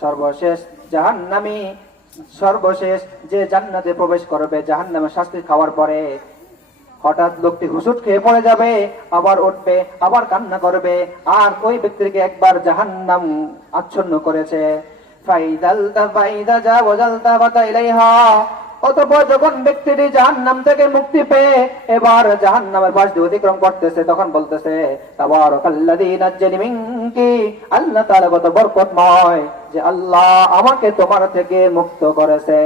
সর্বশেষ জাহান্নামী, সর্বশেষ যে জান্নাতে প্রবেশ করবে, জাহান্নামে শাস্তি খাওয়ার পরে হঠাৎ লোকটি হুসুট খেয়ে পড়ে যাবে, আবার উঠবে, আবার কান্না করবে, আর ওই ব্যক্তিকে একবার জাহান্নাম আচ্ছন্ন করেছে। অতঃপর যখন ব্যক্তিটি জাহান্নাম থেকে মুক্তি পেয়ে এবার জাহান্নামের পাশ দিয়ে অতিক্রম করতেছে, তখন বলতেছে মিনকি, আল্লাহ তাআলা কত বরকতময়। যে আল্লাহ আমাকে তোমার থেকে মুক্ত করেছে।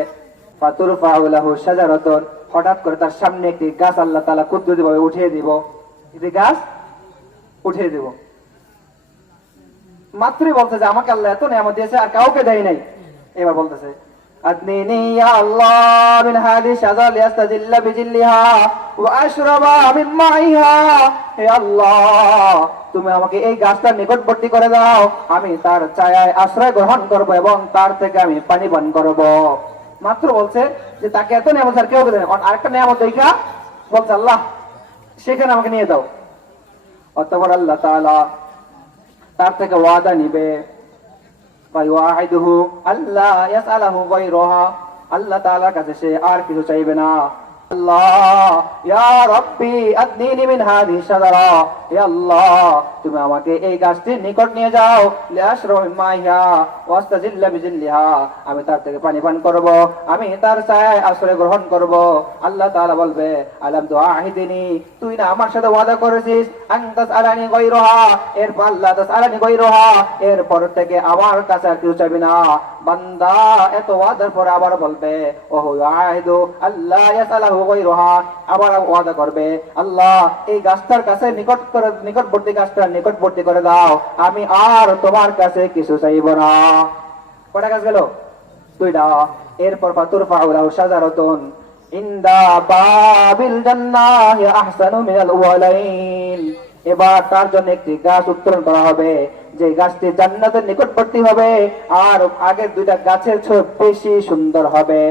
হঠাৎ করে তার সামনে একটি গাছ আল্লাহ তালা কুদরতি ভাবে উঠিয়ে দিব। একটি গাছ উঠিয়ে দিব। মাত্রই বলছে যে, আমাকে আল্লাহ এত নিয়ামত দিয়েছে, আর কাউকে দেয় নাই। এবার বলতেছে أدنيني يا الله من هذه الشجرة ليستذل بجلها وأشرب من معها يا الله তুমি আমাকে এই গাছটার নিকটবর্তী করে দাও আমি তার ছায়ায় আশ্রয় গ্রহণ করব এবং তার থেকে আমি পানি পান করব মাত্র বলছে যে তাকে এত নিয়ামত আর কেউ দেয় না। কারণ আরেকটা নিয়ামত দেখা বলছে আল্লাহ সেখানে আমাকে নিয়ে দাও অতপর আল্লাহ তাআলা তার থেকে ওয়াদা নিবে ফায়ুআহিদুহু আল্লাহ আল্লাহ তাআলার কাছে সে আর কিছু চাইবে না। আল্লাহ আমি তার থেকে পানি পান করব, আমি তার আশ্রয় গ্রহণ করব। আল্লাহ বলবে, আলাম তুই না আমার সাথে ওয়াদা করেছিস? আন তাসআলানি গায়রাহা। এরপর আল্লাহ তাসআলানি গায়রাহা। এরপর থেকে আমার কাছে আর কিছু না। বান্দা এত ওয়াদার পরে আবার বলবে, ওহো আহিদু আল্লাহ আবার ওয়াদা করবে। আল্লাহ, এই গাছটার কাছে নিকট করে, নিকটবর্তী নিকটবর্তী করে দাও। আমি আর তোমার কাছে কিছু চাইব না। কটা গাছ গেল? দুইটা। এরপর শাজারাতুন ইন্দা বাবিল জান্নাহ আহসানু মিনাল উওয়ালাইন। এবার তার জন্য একটি গাছ উত্তোলন করা হবে। যে গাছটি জান্নাতের নিকটবর্তী হবে, আর আগের দুইটা গাছের বেশি সুন্দর হবে।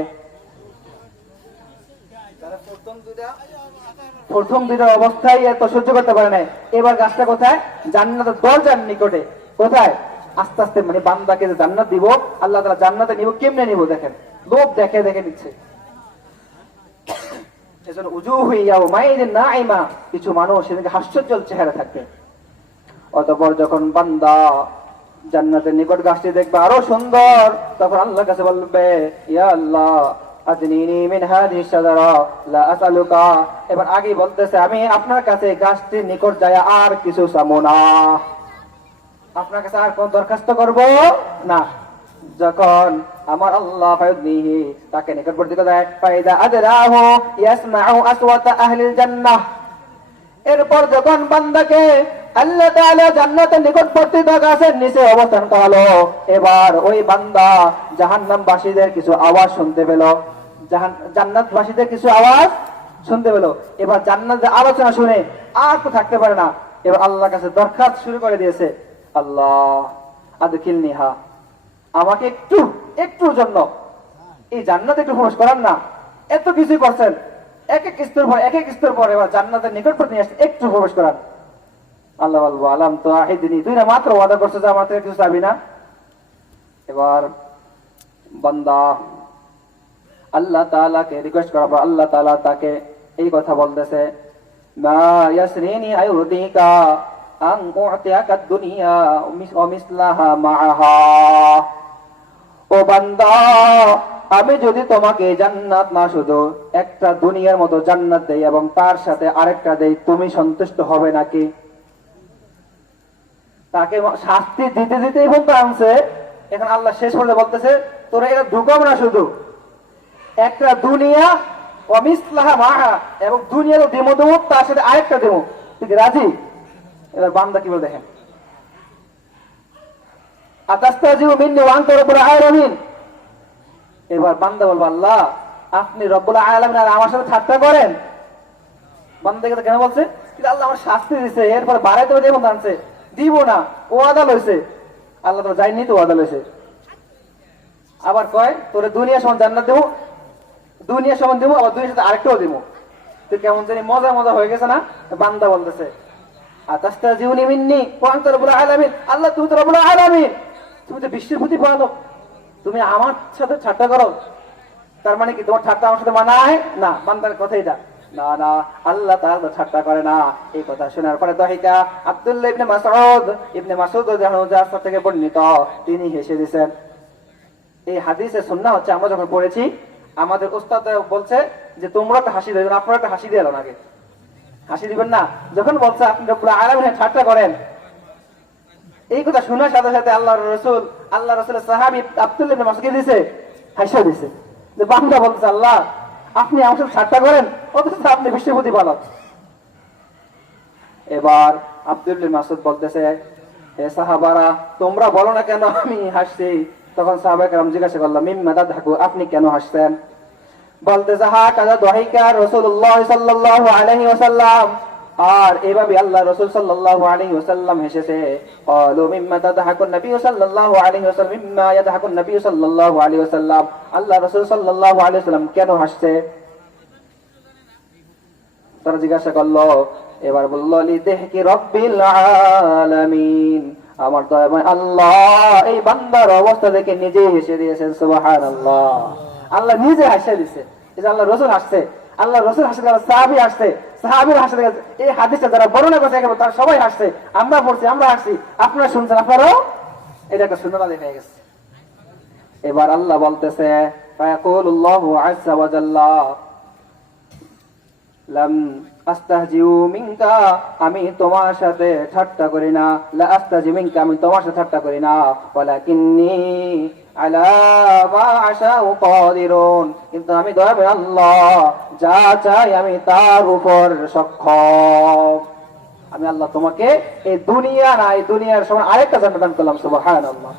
প্রথম দুইটা অবস্থায় এত সহ্য করতে পারে না এবার গাছটা কোথায়? জান্নাতের দরজার নিকটে। কোথায়? আস্তে আস্তে মানে বান্দাকে যে জান্নাত দিব, আল্লাহ তাআলা জান্নাতে নিব, কেমনে নিব দেখেন। লোক দেখে দেখে নিচ্ছে। উজুহু ইয়াউমাইদিন নাইমা কিছু মানুষ হাস্যজ্জ্বল চেহারা থাকবে অতঃপর যখন বান্দা জান্নাতের নিকট গাছটি দেখবে আরও সুন্দর, তখন আল্লাহর কাছে বলবে, ইয়া আল্লাহ মিন শাজারা লা এবার আগে বলতেছে, আমি আপনার কাছে গাছটির নিকট যায় আর কিছু না। আপনার কাছে আর কোন দরখাস্ত করব না। যখন আমার আল্লাহ ফায়ুদনিহি তাকে নিকটবর্তী করে দেয়, ফাইদা আদরাহু ইয়াসমাউ আহলিল জান্নাহ। এরপর যখন বান্দাকে আল্লাহ তাআলা জান্নাতের নিকটবর্তী গাছের নিচে অবস্থান করালো। এবার ওই বান্দা জাহান্নামবাসীদের কিছু আওয়াজ শুনতে পেল। জান্নাতবাসীদের কিছু আওয়াজ শুনতে পেল। এবার জান্নাতের আলোচনা শুনে আর তো থাকতে পারে না। এবার আল্লাহর কাছে দরখাস্ত শুরু করে দিয়েছে, আল্লাহ আদখিল নিহা আমাকে একটু একটুর জন্য। এই জান্নাতে একটু প্রবেশ করান না। এত কিছুই করছেন। এক এক স্তর পর এক এক স্তর পর এবার জান্নাতের নিকট পর্যন্ত নিয়ে আসছে একটু প্রবেশ করান। আল্লাহ বলব, আলাম তো আহিদিনী তুই না মাত্র ওয়াদা করছ যে আমার থেকে কিছু চাবি না। এবার বান্দা আল্লাহ তাআলাকে রিকোয়েস্ট পর আল্লাহ তাআলা তাকে এই কথা বলতেছে দুনিয়া ও বান্দা, আমি যদি তোমাকে জান্নাত না শুধু একটা দুনিয়ার মতো জান্নাত দেই এবং তার সাথে আরেকটা দেই, তুমি সন্তুষ্ট হবে নাকি? তাকে শাস্তি দিতে দিতেই বলতে আনছে এখন আল্লাহ শেষ পর্যন্ত বলতেছে, তোরা এটা ঢুকাবো না শুধু। একটা দুনিয়া অমিসলাহা মাহা এবং ডেমো দেবো তার সাথে আরেকটা দেবো তুই কি রাজি? এবার বান্দা এবার বান্দা বলব, আল্লাহ, আপনি রব্বুল আলামিন আর আমার সাথে ঠাট্টা করেন? বান্দা কেন বলছে? আল্লাহ আমার শাস্তি দিছে, এরপর বাড়াইতে আনছে দিব না, ও আদাল হয়েছে আল্লাহ তো যায়নি তো ও আদাল হয়েছে আবার কয়, তোরে দুনিয়া সমান জান্নাত দেবো, দুনিয়া সমান দেবো, আবার দুনিয়ার সাথে আরেকটাও দেবো। তুই কেমন জানি মজা মজা হয়ে গেছে না? বান্দা বলতেছে, আতাস্তাজিউনি মিন্নি ওয়া আনতা আলামিন। আল্লাহ, তুমি তো রব্বুল আলামিন। তুমি তো বিশ্বের প্রতি তুমি আমার সাথে ঠাট্টা করো। তার মানে কি, তোমার ঠাট্টা আমার সাথে মানা মানায়? না, বান্দার কথা এটা না না, আল্লাহ তাআলা তো ঠাট্টা করে না। এই কথা শোনার পরে দহিকা আব্দুল্লাহ ইবনে মাসউদ ইবনে মাসউদ রাদিয়াল্লাহু থেকে বর্ণিত, তিনি হেসে দিয়েছেন, এই হাদিসে সুন্নাহ হচ্ছে, আমরা যখন পড়েছি, আমাদের উস্তাদ বলছে যে, তোমরা একটা হাসি দেবেন আপনারা একটা হাসি দিয়ে এলেন আগে। হাসি দিবেন না। যখন বলছে, আপনি পুরো আরামে ঠাট্টা করেন। এই কথা শোনার সাথে সাথে আল্লাহ রসুল আল্লাহ রসুলের সাহাবি আব্দুল্লাহ মাসউদকে দিছে? হাসিও দিছে। যে বান্দা বলছে আল্লাহ আপনি আমার সাথে ঠাট্টা করেন, অথচ আপনি বিশ্বপতি পালন এবার আব্দুল্লিন মাসুদ বলতেছে হে সাহাবারা, তোমরা বলো না কেন আমি হাসছি? তখন সাহাবা কেরাম জিজ্ঞাসা করলাম মিম্মাদা থাকু আপনি কেন হাসতেন বলতেছে, হা, কাজা দহিকা রসুল্লাহ সাল্লাহ আলহি ওয়াসাল্লাম। আর এভাবে আল্লাহ রসুল সাল্লাল্লাহু আলাইহি ওয়াসাল্লাম হেসেছে আল্লাহ রসুল সাল্লাল্লাহু কেন হাসছে? তারা জিজ্ঞাসা করল, এবার বলল আমার দয়াময় আল্লাহ এই বান্দার অবস্থা দেখে নিজেই হেসে দিয়েছেন, সুবহানাল্লাহ। আল্লাহ নিজে হাসে দিছে আল্লাহ রসুল হাসছে আল্লাহ রসুল তারা সাহাবি হাসছে সাহাবির গেছে এই হাদিসটা যারা বর্ণনা করছে তারা সবাই হাসছে, আমরা পড়ছি, আমরা হাসছি, আপনারা শুনছেন, আপনারাও এটা একটা সুন্দর দেখা গেছে। এবার আল্লাহ বলতেছে আমি তোমার সাথে ঠাট্টা করি না, লা আস্তাহজি আমি তোমার সাথে ঠাট্টা করি না কিন্তু আমি দয়াবে আল্লাহ, যা চাই আমি তার উপর সক্ষম। আমি আল্লাহ তোমাকে এই দুনিয়া না এই দুনিয়ার সময় আরেকটা জান্নাত দান করলাম, সুবহানাল্লাহ।